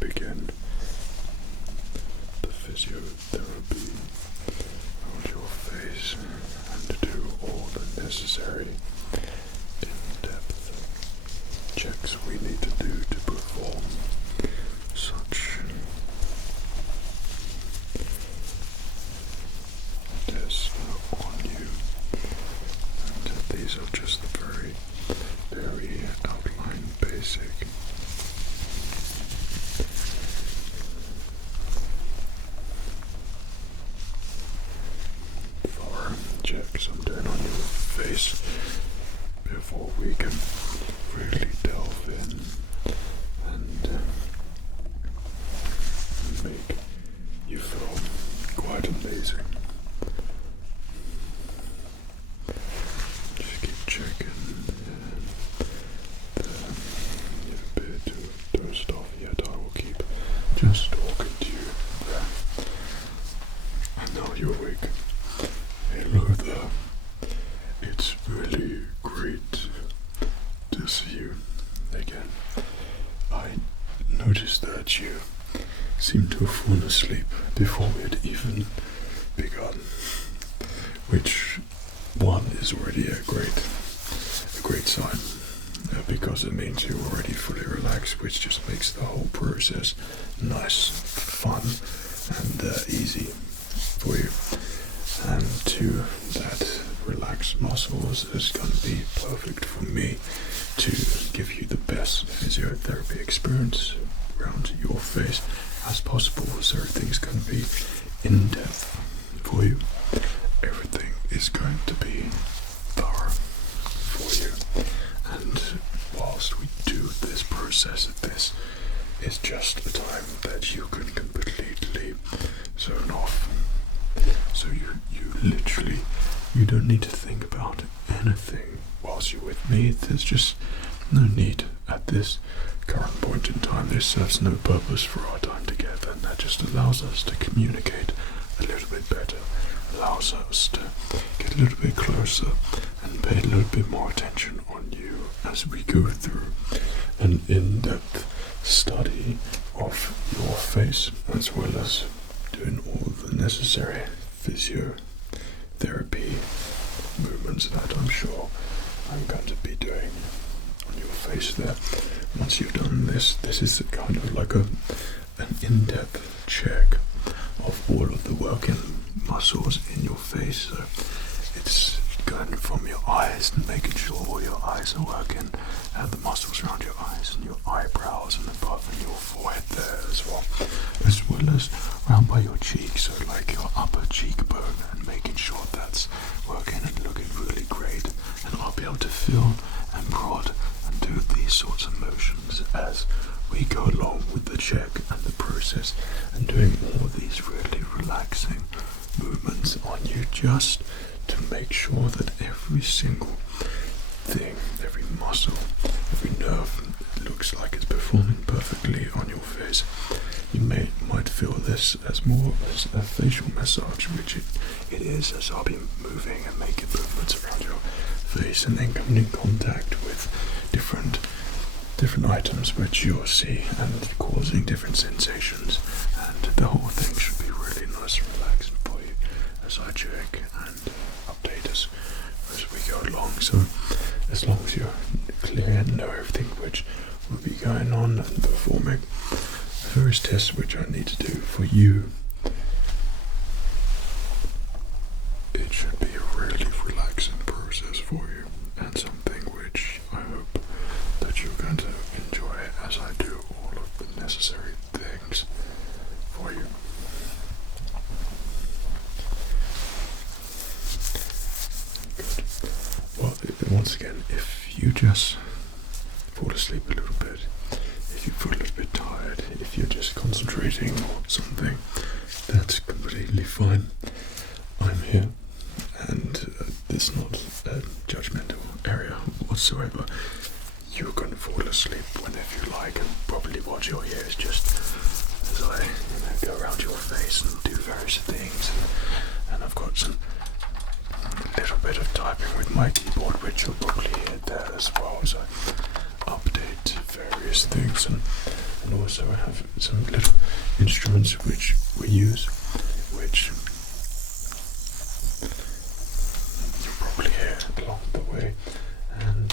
begin the physiotherapy around your face and to do all the necessary in-depth checks we need to do to perform such tests on you. And these are just the very outline basic thorough checks I'm doing on your face before we can really delve in and make you feel quite amazing. Just keep checking. You appear to have dozed off yet. I will keep just talking to you there. And now you're awake. Hello there. It's really great to see you again. I noticed that you seemed to have fallen asleep before we had even begun, which one is already a great sign, because it means you're already fully relaxed, which just makes the whole process nice, fun, and easy for you. And to that, relaxed muscles is going to be perfect for me to give you the best physiotherapy experience around your face as possible. So everything's going to be in depth for you. Everything is going to be thorough for you. And whilst we do this process, this is just a time that you can completely zone off. So you literally, you don't need to think about anything whilst you're with me. There's just no need at this current point in time. This serves no purpose for our time together, and that just allows us to communicate a little bit better, allows us to get a little bit closer and pay a little bit more attention on you as we go through an in-depth study of your face, as well as doing all the necessary physiotherapy movements that I'm sure I'm going to be doing on your face there. Once you've done this, this is kind of like an in-depth check of all of the working muscles in your face. So it's going from your eyes and making sure all your eyes are working, and the muscles around your eyes and your eyebrows and above and your forehead there as well as around by your cheeks, so like your upper cheekbone, and making sure that's working and looking really great. And I'll be able to feel and prod and do these sorts of motions as we go along with the check and the process, and doing all these really relaxing movements on you, just to make sure that every single thing, every muscle, every nerve looks like it's performing perfectly on your face. You might feel this as more as a facial massage, which it is, as I'll be moving and making movements around your face and then coming in contact with different items which you'll see, and causing different sensations, and the whole thing should be really nice and relaxing for you as I check and update us as we go along. So as long as you're clear and know everything which will be going on and performing various tests which I need to do for you, it should be a really relaxing process for you, and something which I hope that you're going to enjoy as I do all of the necessary things for you. Good. Well, once again, if you just fall asleep a little bit, if you feel a little bit tired, if you're just concentrating on something, that's completely fine. I'm here, and it's not a judgmental area whatsoever. You're going to fall asleep whenever you like, and probably what you'll hear is just as I go around your face and do various things, and I've got some little bit of typing with my keyboard, which you'll probably hear there as well as I update various things and And also I have some little instruments which we use, which you'll probably hear along the way, and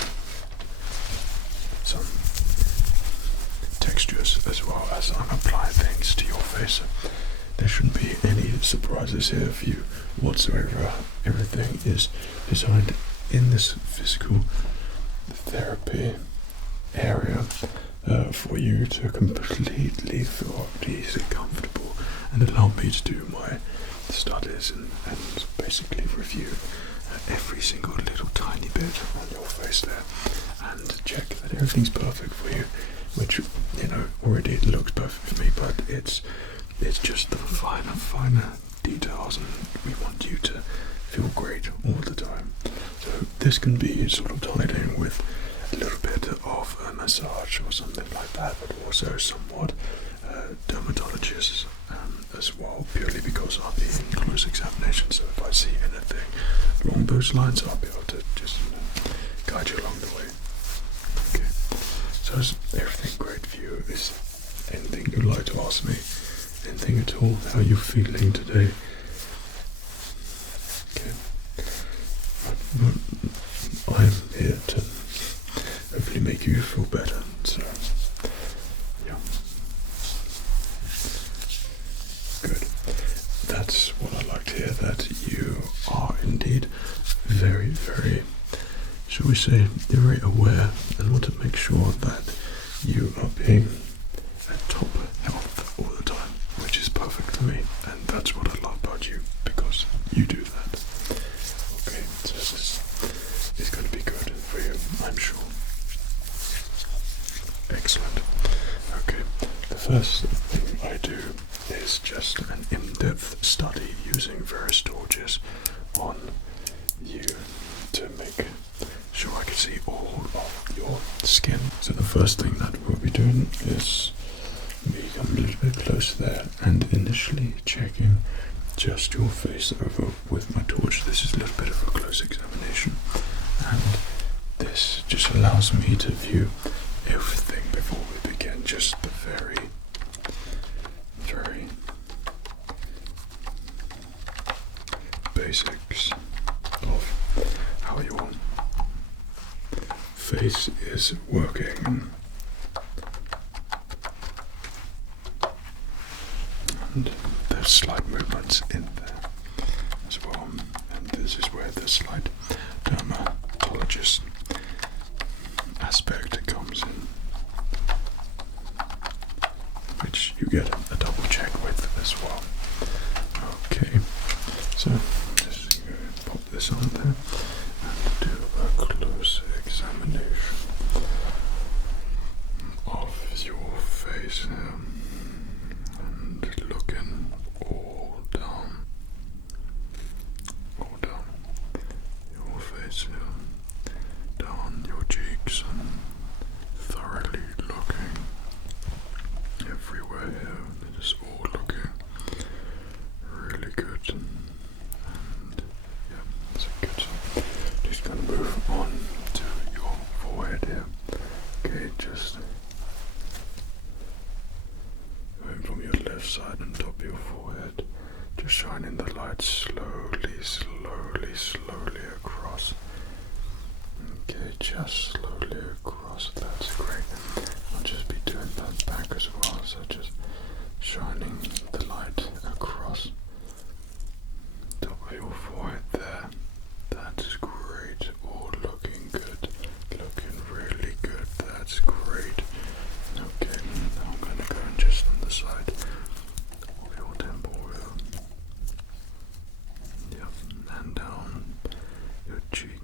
some textures as well as I'm applying things to your face. There shouldn't be any surprises here for you whatsoever. Everything is designed in this physical therapy area for you to completely feel at ease and comfortable, and allow me to do my studies and basically review every single little tiny bit on your face there and check that everything's perfect for you, which, you know, already looks perfect for me, but it's just the finer details, and we want you to feel great all the time. So this can be sort of tied in with a little bit of a massage or something like that, but also somewhat dermatologist as well, purely because I'll be in close examination. So if I see anything along those lines, I'll be able to just guide you along the way. Okay. So is everything great for you? Is anything you'd like to ask me? Anything at all? How are you feeling today? Okay. Well, I'm here to hopefully make you feel better. So, yeah. Good. That's what I like to hear, that you are indeed very, very, shall we say, you're very aware and want to make sure that you are being at top health all the time, which is perfect for me, and that's what I love about you, because you do that. Okay, so this is going to be good for you, I'm sure. Excellent. Okay, the first thing I do is just an in-depth study using various torches on you to make sure I can see all of your skin. So the first thing that we'll be doing is me come a little bit closer there and initially checking just your face over with my torch. This is a little bit of a close examination, and this just allows me to view everything before we begin, just the very, very basics of how your face is working. And there's slight movements in there as well, and this is where the slight dermatologist aspect comes in, which you get a double check with as well. Okay, so just pop this on there and do a close examination of your face here. Looking all down your face here, down your cheeks, and thoroughly looking everywhere here. It is all looking really good, and yeah, that's a good sign. Just gonna move on to your forehead here. Okay, just going from your left side on top of your forehead, just shining the light slowly, slowly across. Okay, just slowly across. That's great. I'll just be doing that back as well, so just shining the light across top of your forehead there. That's great. All looking good. Looking really good. That's great. Okay, now I'm going to go and just on the side of your temple here. Yep, and down your cheek.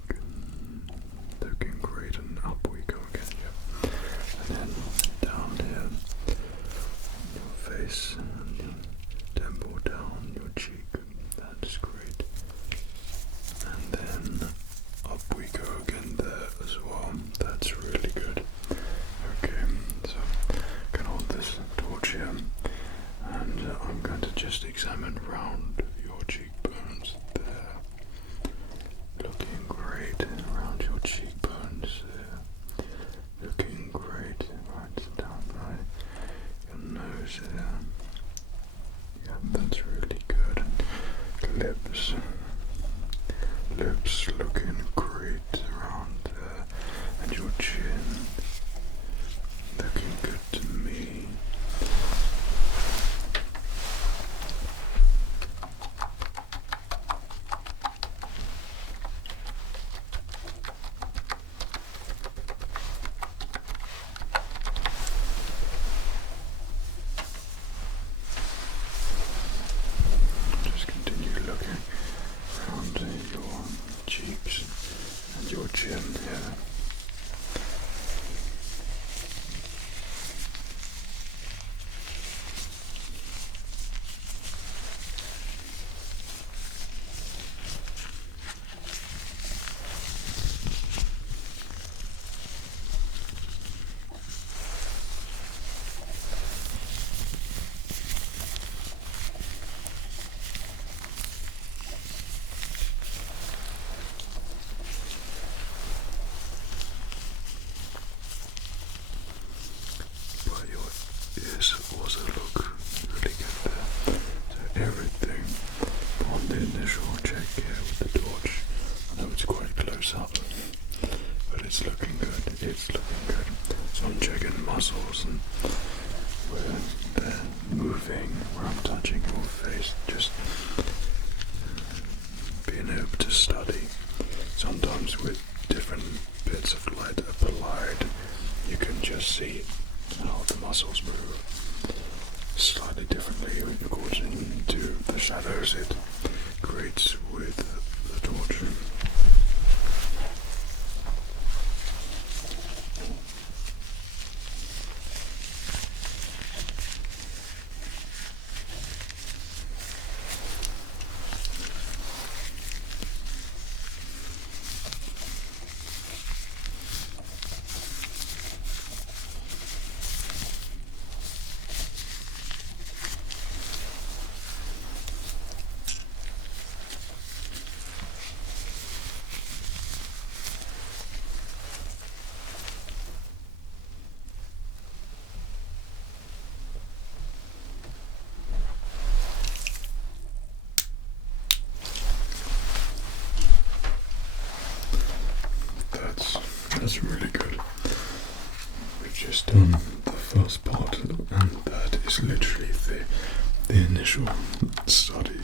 Looking great, and up we go again. Yep. And then down here, your face, and your temple, down your cheek. That's great. And then up we go again there as well. That's really good. Okay, so I can hold this torch here, and I'm going to just examine round your cheekbones there. Looking great around your cheekbones there. Looking great right down my nose here. Yeah, that's really good. Lips. Lips looking great around there. And your chin looking good to me. Just continue looking around your cheeks and your chin here. But your ears also look really good there. So everything on the initial check here with the torch, I know it's quite close up, but it's looking good. It's looking good. So I'm checking muscles and where they're moving, where I'm touching your face, just being able to study. Sometimes with different bits of light applied, you can just see how the muscles move slightly differently according to the shadows it creates with the torch. That's really good. We've just done the first part, and that is literally the initial study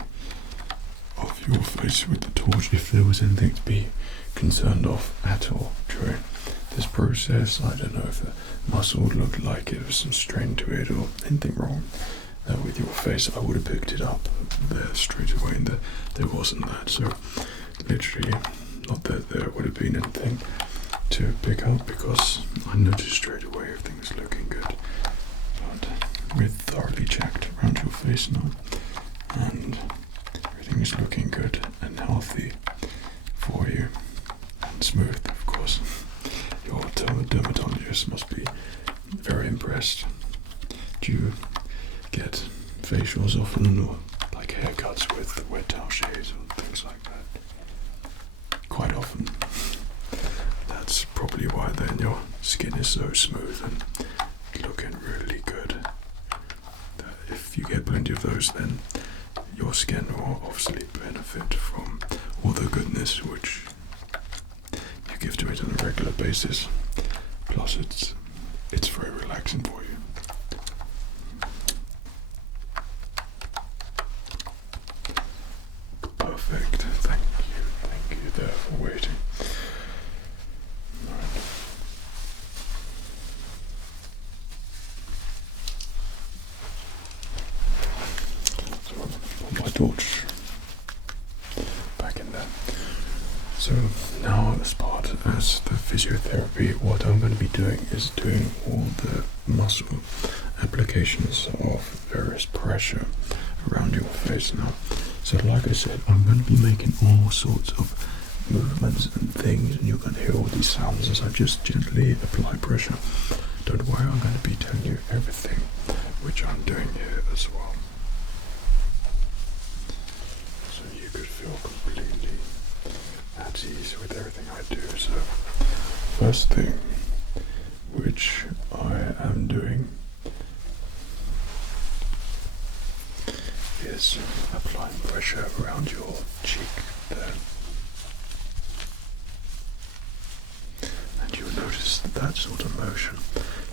of your face with the torch. If there was anything to be concerned of at all during this process, I don't know if the muscle looked like it was some strain to it or anything wrong with your face, I would have picked it up there straight away, and there wasn't that. So literally, not that there would have been anything to pick up, because I noticed straight away everything was looking good. But we've thoroughly checked around your face now, and everything is looking good and healthy for you, and smooth, of course. Your dermatologist must be very impressed. Do you get facials often, or like haircuts with wet towel shades or things like that? Quite often. That's probably why then your skin is so smooth and looking really good. If you get plenty of those, then your skin will obviously benefit from all the goodness which you give to it on a regular basis. Plus it's very relaxing for you. Perfect. Thank you there for waiting. Torch back in there. So now as part as the physiotherapy, what I'm going to be doing is doing all the muscle applications of various pressure around your face now. So like I said, I'm going to be making all sorts of movements and things, and you're going to hear all these sounds as I just gently apply pressure. Don't worry, I'm going to be telling you everything which I'm doing here as well. You could feel completely at ease with everything I do. So first thing which I am doing is applying pressure around your cheek there. And you'll notice that sort of motion.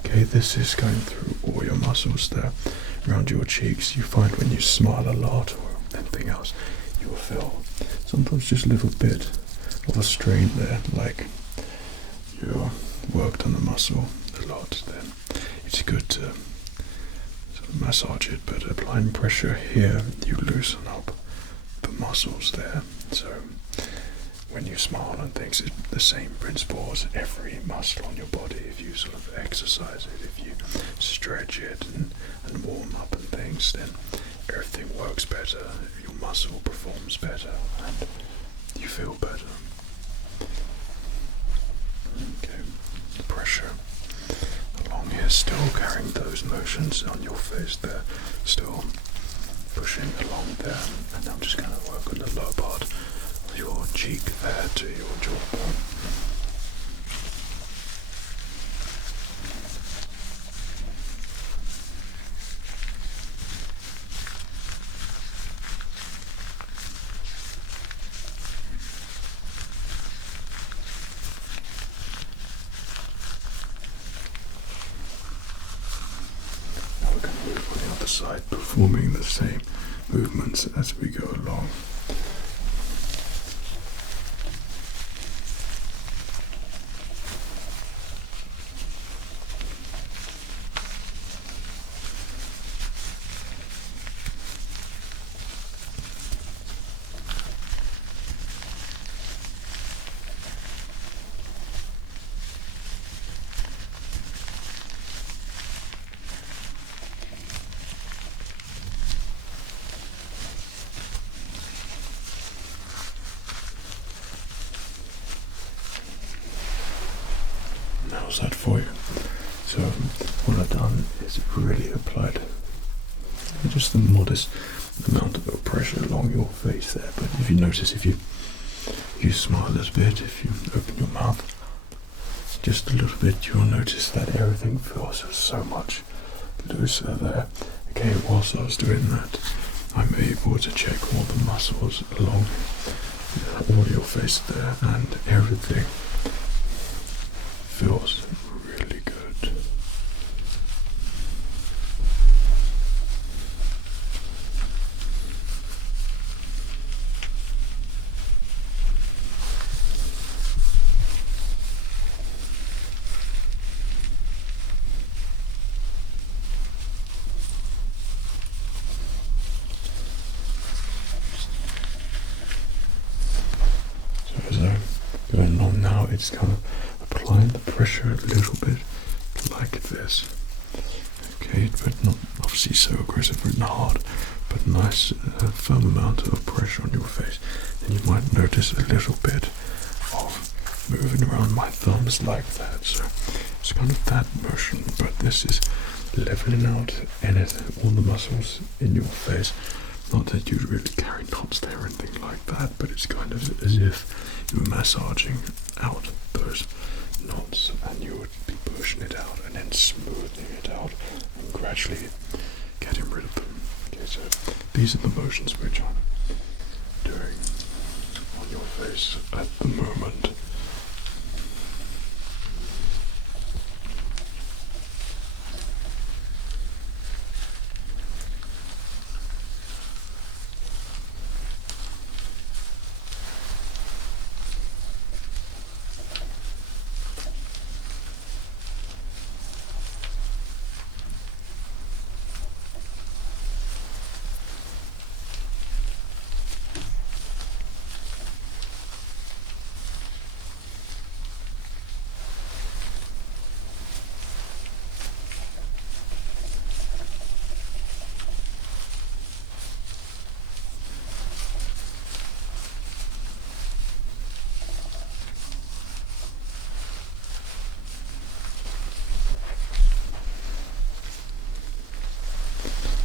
Okay, this is going through all your muscles there around your cheeks. You find when you smile a lot or anything else, you will feel sometimes just a little bit of a strain there, like you worked on the muscle a lot. Then it's good to sort of massage it, but applying pressure here, you loosen up the muscles there. So when you smile and things, it's the same principle as every muscle on your body. If you sort of exercise it, if you stretch it and warm up and things, then everything works better, your muscle performs better, and you feel better. Okay, the pressure along here, still carrying those motions on your face there, still pushing along there, and I'm just going to work on the lower part of your cheek there to your jawbone. Now we're going to move on the other side, performing the same movements as we go along. How's that for you? So what I've done is really applied just a modest amount of pressure along your face there, but if you notice, if you smile a little bit, if you open your mouth just a little bit, you'll notice that everything feels so much looser there. Okay, whilst I was doing that, I'm able to check all the muscles along all your face there, and everything feels really good. So as I'm going on now, it's kind of applying the pressure a little bit like this. Okay, but not obviously so aggressive and hard, but nice firm amount of pressure on your face. Then you might notice a little bit of moving around my thumbs like that. So it's kind of that motion, but this is leveling out all the muscles in your face. Not that you really carry knots there or anything like that, but it's kind of as if you were massaging out those knots, and you would be pushing it out and then smoothing it out and gradually getting rid of them. Okay, so these are the motions which I'm doing on your face at the moment.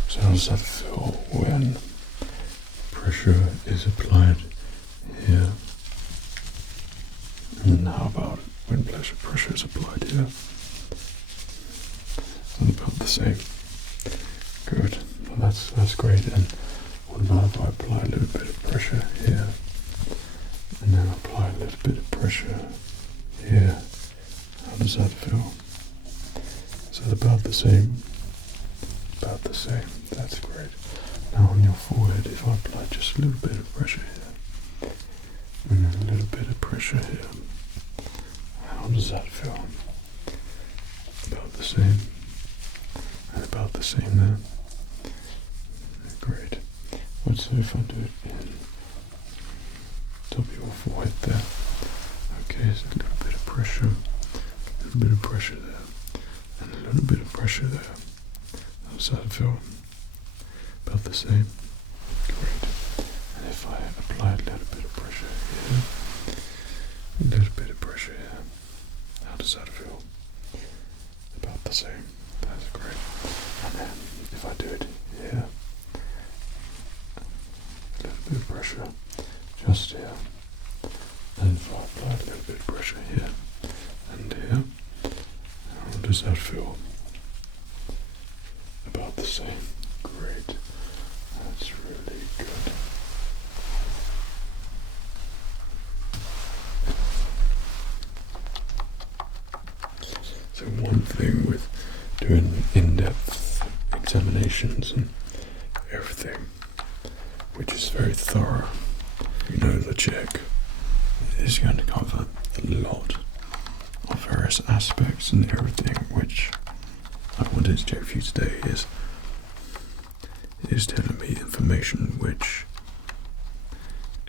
So how does that feel when pressure is applied here? And how about when pressure is applied here? It's about the same. Good. Well, that's great. And What about if I apply a little bit of pressure here, and then apply a little bit of pressure here? How does that feel? Is that about the same? About the same. That's great. Now on your forehead, if I apply just a little bit of pressure here, and then a little bit of pressure here, how does that feel? About the same. And about the same there. Great. Let's see if I do it in top of your forehead there. Okay, so a little bit of pressure, a little bit of pressure there, and a little bit of pressure there. How does that feel? About the same? Great. And if I apply a little bit of pressure here, a little bit of pressure here, how does that feel? About the same. That's great. And then if I do it here, a little bit of pressure just here, and if I apply a little bit of pressure here and here, how does that feel? About the same. Great. That's really good. So one thing with doing in-depth examinations and everything, which is very thorough, you know, the check is going to cover a lot of various aspects and everything, which I wanted to check for you today is telling me information which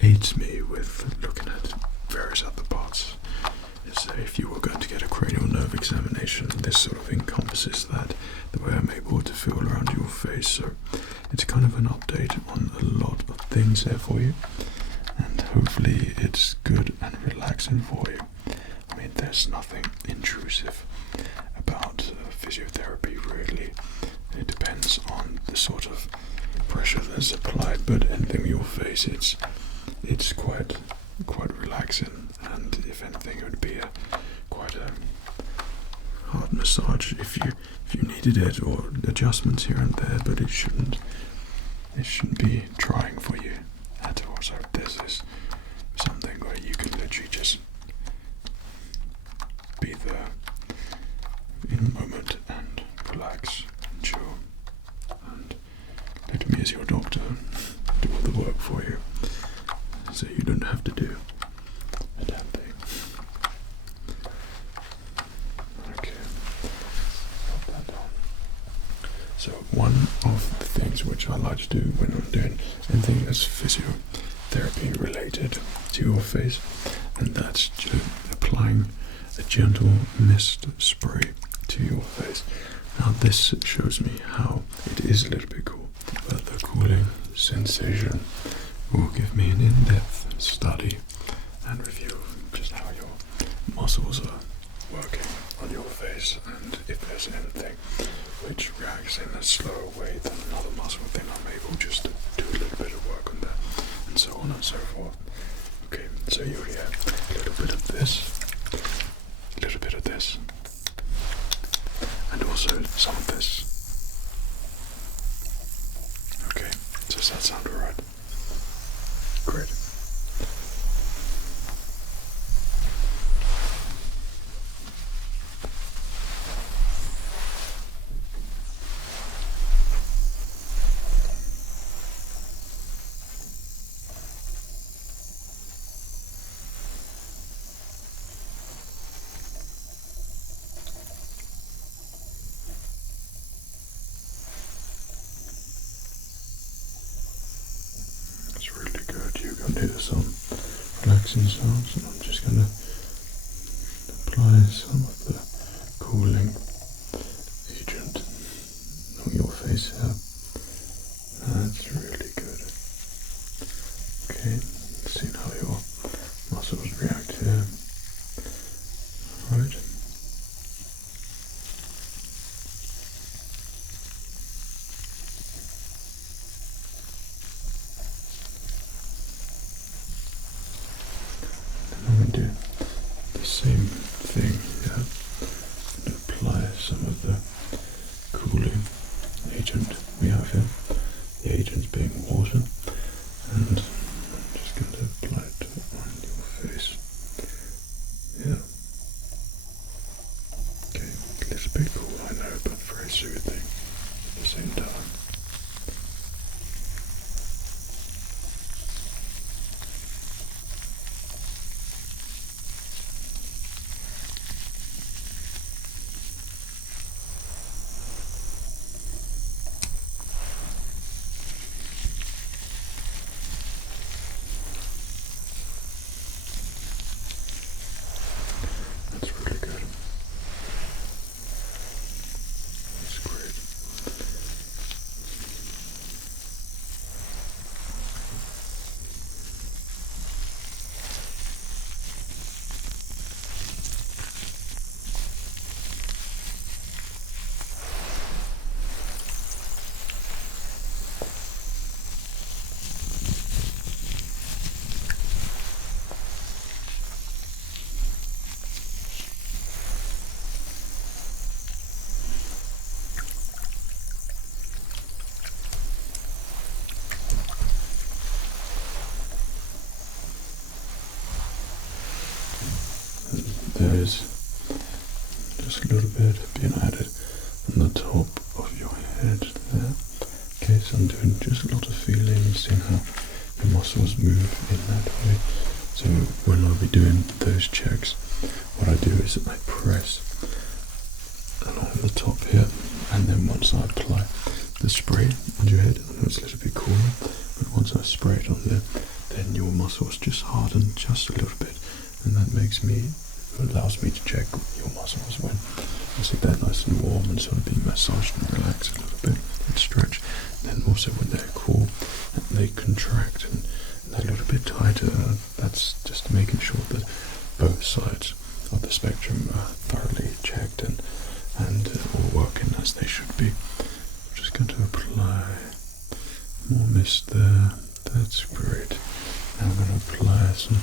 aids me with looking at various other parts. So if you were going to get a cranial nerve examination, this sort of encompasses that, the way I'm able to feel around your face. So it's kind of an update on a lot of things there for you, and hopefully it's good and relaxing for you. I mean, there's nothing intrusive about physiotherapy really. It depends on the sort of pressure that's applied, but anything in your face, it's quite relaxing, and if anything it would be quite a hard massage if you needed it, or adjustments here and there, but it shouldn't be trying for you at all. So this is something where you can literally just be there in the moment and relax and chill, and let me as your doctor do all the work for you, so you don't have to do a damn thing. Okay, pop that down. So one of the things which I like to do when I'm doing anything that's physiotherapy related to your face, and that's just applying a gentle mist spray to your face. Now this shows me how it is a little bit cool, but the cooling sensation will give me an in-depth study and review of just how your muscles are working on your face, and if there's anything which reacts in a slower way than another muscle, then I'm able just to do a little bit of work on that, and so on and so forth. Okay, so you'll get a little bit of this, a little bit of this, and also some of this. Okay, does that sound alright? Great. It's really good. You're going to hear some relaxing sounds, and I'm just going to apply some of the cooling agent on your face here. That's really good. Okay, see how your muscles react here. Right. I'm going to do the same thing here, and apply some of the cooling agent we have here, the agent being water. And I'm just going to apply it on your face. Yeah. Okay, a little bit cool, I know, but very soothing at the same time. That's really good. That's great. There is just a little bit being added on the top of your head there. Okay, so I'm doing just a lot of feeling, seeing how your muscles move in that way. So when I'll be doing those checks, what I do is I press along the top here, and then once I apply the spray on your head, I know it's a little bit cooler, but once I spray it on there, then your muscles just harden just a little bit, and that allows me to check your muscles when you see they're nice and warm and sort of being massaged and relaxed a little bit and stretch. Then also when they're cool, they contract and they're a little bit tighter. That's just making sure that both sides of the spectrum are thoroughly checked and all working as they should be. I'm just going to apply more mist there. That's great. Now I'm going to apply some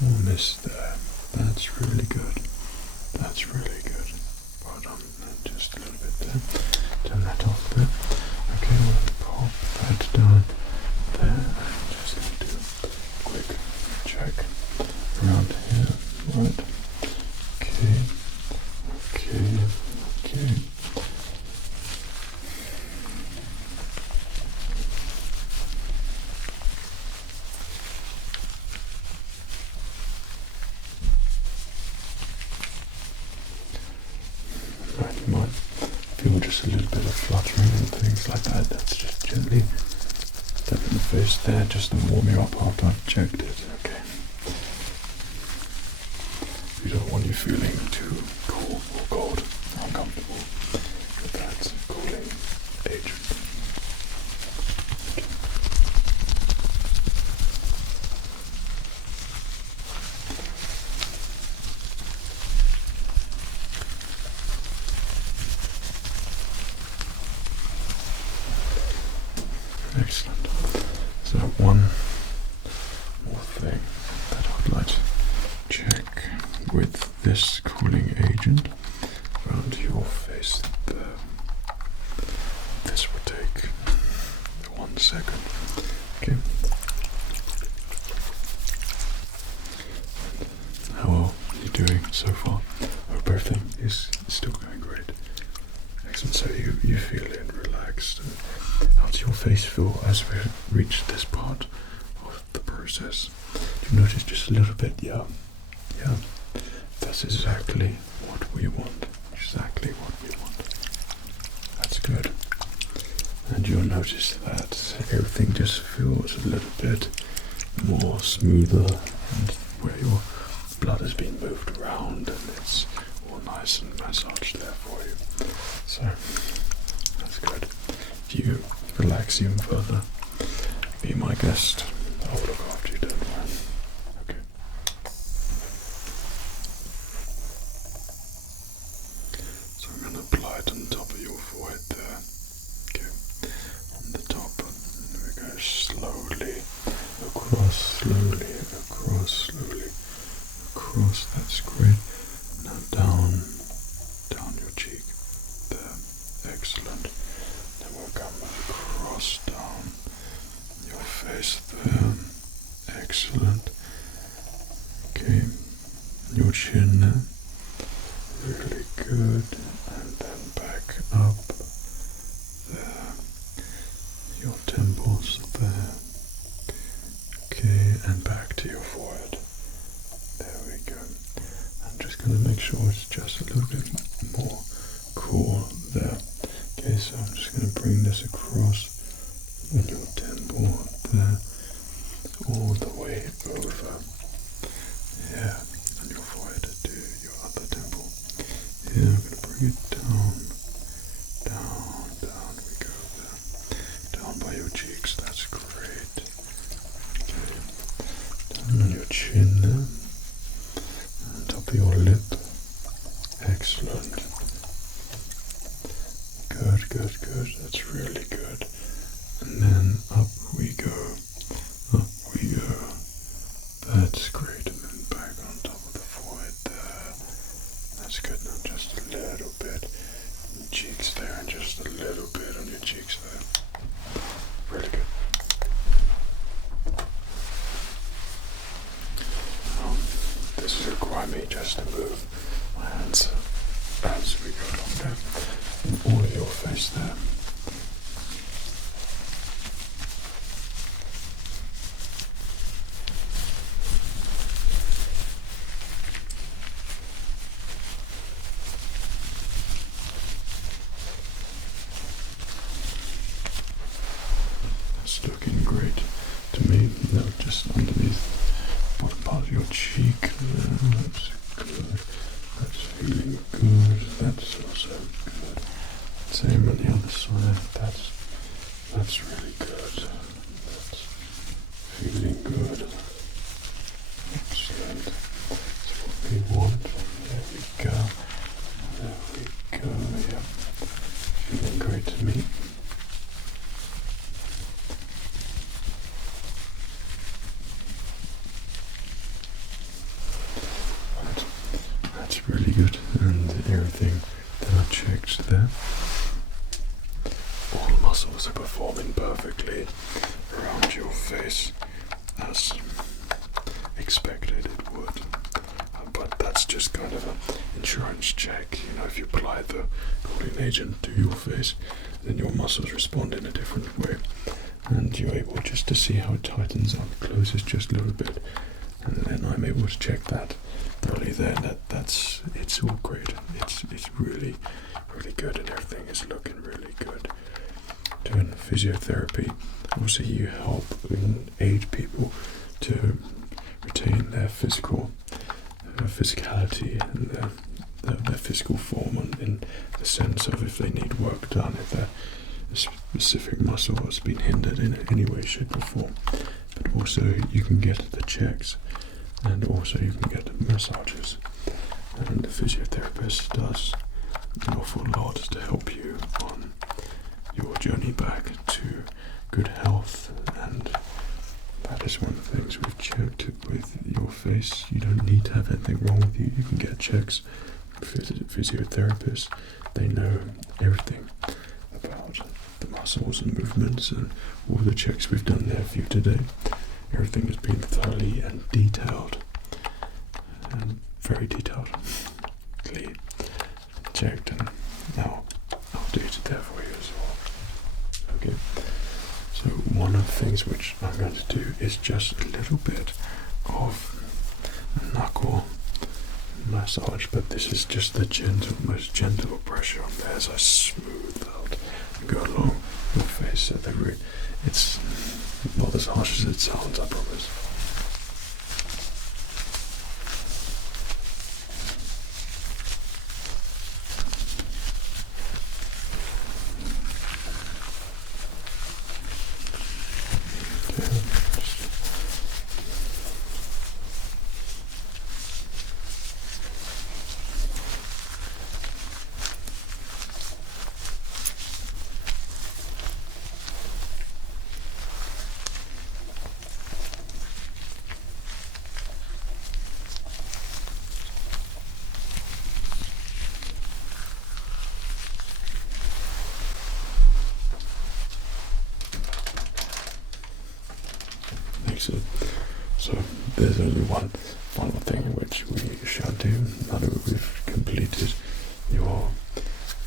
more mist there. That's really good. That's really good. Well done. Just a little bit there. Turn that off there. Okay, I'm going to pop that down there. I'm just going to do a quick check around here. Right. Okay. Okay. Okay. You might feel just a little bit of fluttering and things like that. That's just gently tapping the face there just to warm you up after I've checked it. Okay. We don't want you feeling too cool or cold or uncomfortable with that cooling agent. Excellent. So one more thing that I'd like to check with this cooling agent around your face there. This will take 1 second. Okay. How are you doing so far? I hope everything is still going great. Excellent. So you feel it relaxed. How does your face feel as we reach this part of the process? Do you notice just a little bit? Yeah. That's exactly what we want. Exactly what we want. That's good. And you'll notice that everything just feels a little bit more smoother, and where your blood has been moved around, and it's all nice and massaged there for you. So that's good. If you relax even further, be my guest. I will look after you, don't worry. Okay. So I'm going to apply it on the top of your forehead there. Okay. On the top. And we go slowly across, slowly across, slowly across. That's great. Now down your cheek. There. Excellent. Then we'll come across down your face. face there. Excellent. Okay, your chin now. Really good. And then back up there. Your temples there. Okay, and back to your forehead. There we go. I'm just going to make sure it's just a little bit more cool there. Okay, so I'm just going to bring this across in your temple there, all the way over. Yeah, and your forehead to your other temple. Yeah, I'm going to bring it down, down we go there. Down by your cheeks, that's great. Okay, down on your chin there, on top of your lip. Excellent. Good, good, good, that's really good. And then up we go, up we go. That's great. And then back on top of the forehead there. That's good. Now just a little bit on your cheeks there, and just a little bit on your cheeks there. Really good. This is requiring me just to move my hands as we go along there. All of your face there. That's looking great to me. Now just underneath the bottom part of your cheek. That's good. That's feeling good. That's also good. Same on the other side. That's really good. That's feeling good. Excellent. That's what we want. There we go. There we go. Yeah. Feeling great to me. That's really good. And everything that I checked there, all muscles are performing perfectly around your face as expected it would. But that's just kind of an insurance check. You know, if you apply the cooling agent to your face, then your muscles respond in a different way, and you're able just to see how it tightens up, closes just a little bit, and then I'm able to check that thoroughly there. It's all great. It's really good, and everything is looking really good. Doing physiotherapy, also you help and aid people to retain their physicality and their physical form, in the sense of if they need work done, if their specific muscle has been hindered in any way, shape or form. But also you can get the checks, and also you can get massages, and the physiotherapist does an awful lot to help you on your journey back to good health. And that is one of the things we've checked with your face. You don't need to have anything wrong with you. You can get checks from physiotherapists. They know everything about the muscles and movements, and all the checks we've done there for you today. Everything has been thoroughly and detailed, and very detailed, clean, checked, and now updated there for you as well. Okay, so one of the things which I'm going to do is just a little bit of knuckle massage, but this is just the most gentle pressure on there as I smooth out and go along your face, so that it's not as harsh as it sounds, I promise. Excellent. So there's only one final thing which we shall do now that we've completed your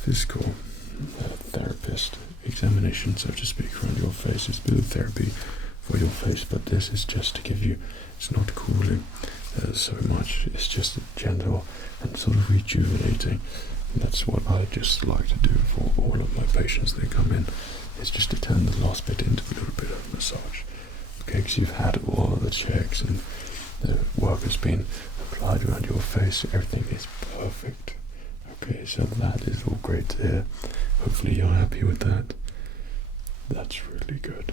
physical therapist examination, so to speak, around your face. It's a bit of therapy for your face, but this is just to give you, it's not cooling so much, it's just gentle and sort of rejuvenating. And that's what I just like to do for all of my patients that come in. It's just to turn the last bit into a little bit of massage. Okay, because you've had all the checks and the work has been applied around your face, everything is perfect. Okay, so that is all great to hear. Hopefully you're happy with that. That's really good.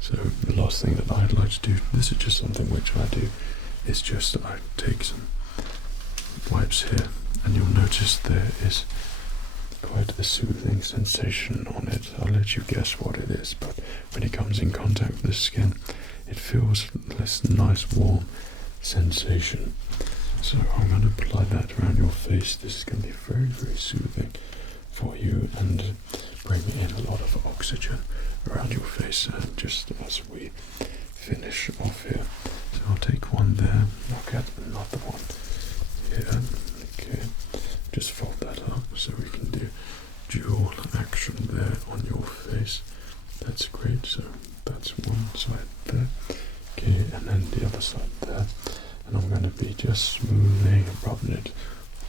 So the last thing that I'd like to do, this is just something which I do, is just I take some wipes here, and you'll notice there is quite a soothing sensation on it. I'll let you guess what it is, but when it comes in contact with the skin, it feels this nice warm sensation. So I'm going to apply that around your face. This is going to be very, very soothing for you and bring in a lot of oxygen around your face just as we finish off here. So I'll take one there, I'll get another one here. Okay, just fold that up so we can do dual action there on your face. That's great. So that's one side there. Okay, and then the other side there. And I'm going to be just smoothing and rubbing it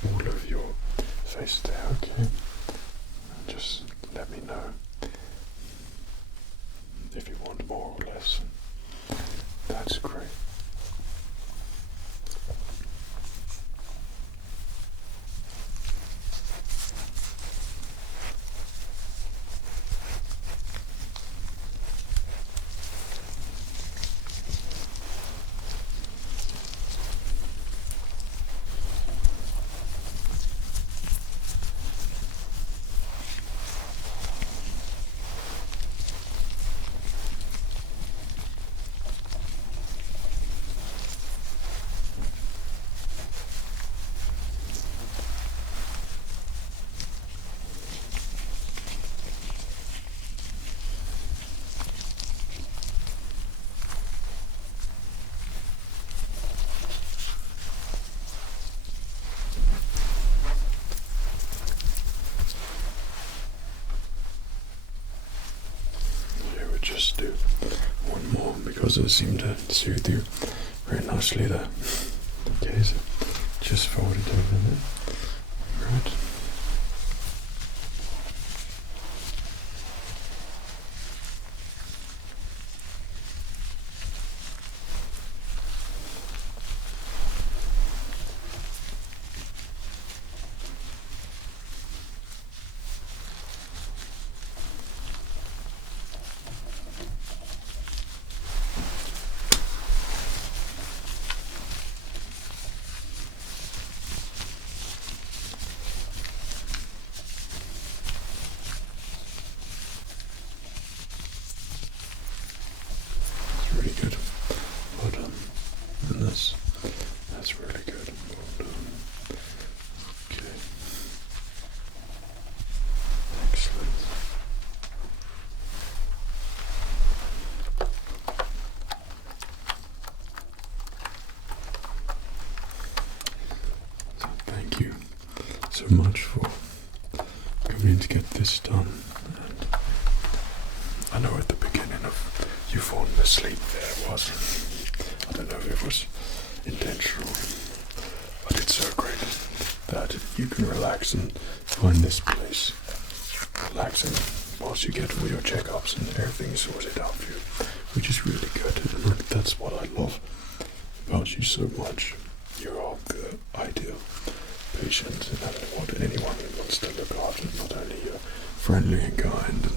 all over your face there, okay? And just let me know if you want more or less. That's great. Just do one more because it seemed to soothe you very nicely there. Okay, so just fold it over there. Right. Really good. Well done. And that's really good. Well done. Okay. Excellent. So thank you so much for coming to get this done. And I know at the beginning of you falling asleep there was, I don't know if it was intentional, but it's so great that you can relax and find this place relaxing whilst you get all your checkups and everything sorted out for you, which is really good. And that's what I love about you so much. You are the ideal patient and what anyone wants to look after. Not only you're friendly and kind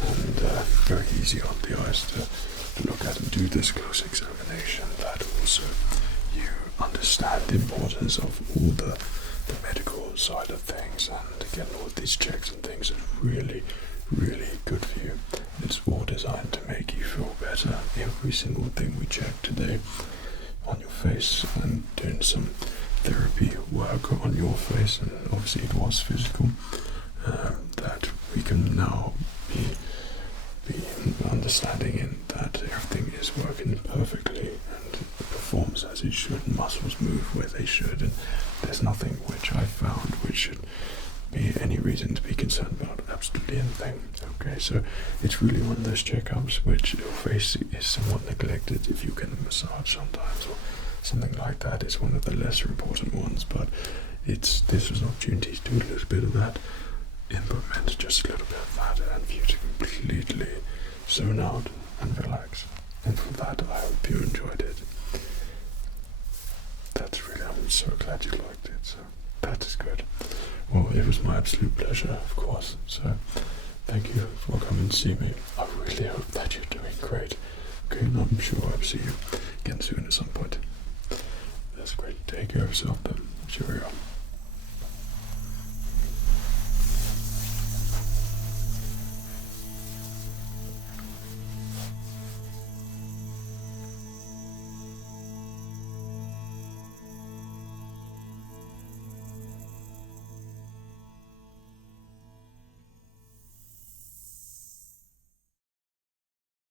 and very easy on the eyes to look at and do this close examination, that also you understand the importance of all the medical side of things, and getting all these checks and things is really, really good for you. It's all designed to make you feel better. Every single thing we checked today on your face and doing some therapy work on your face, and obviously it was physical, that we can now be understanding in that everything is working perfectly and it performs as it should, and muscles move where they should, and there's nothing which I found which should be any reason to be concerned about absolutely anything. Okay, so it's really one of those checkups which your face is somewhat neglected if you get a massage sometimes or something like that. It's one of the lesser important ones, but this was an opportunity to do a little bit of that, implement just a little bit of that, and for you to completely zone out and relax. And for that, I hope you enjoyed it. I'm so glad you liked it, so that is good. Well, it was my absolute pleasure, of course, so thank you for coming to see me. I really hope that you're doing great. Okay, and I'm sure I'll see you again soon at some point. That's great. Take care of yourself then. Cheerio.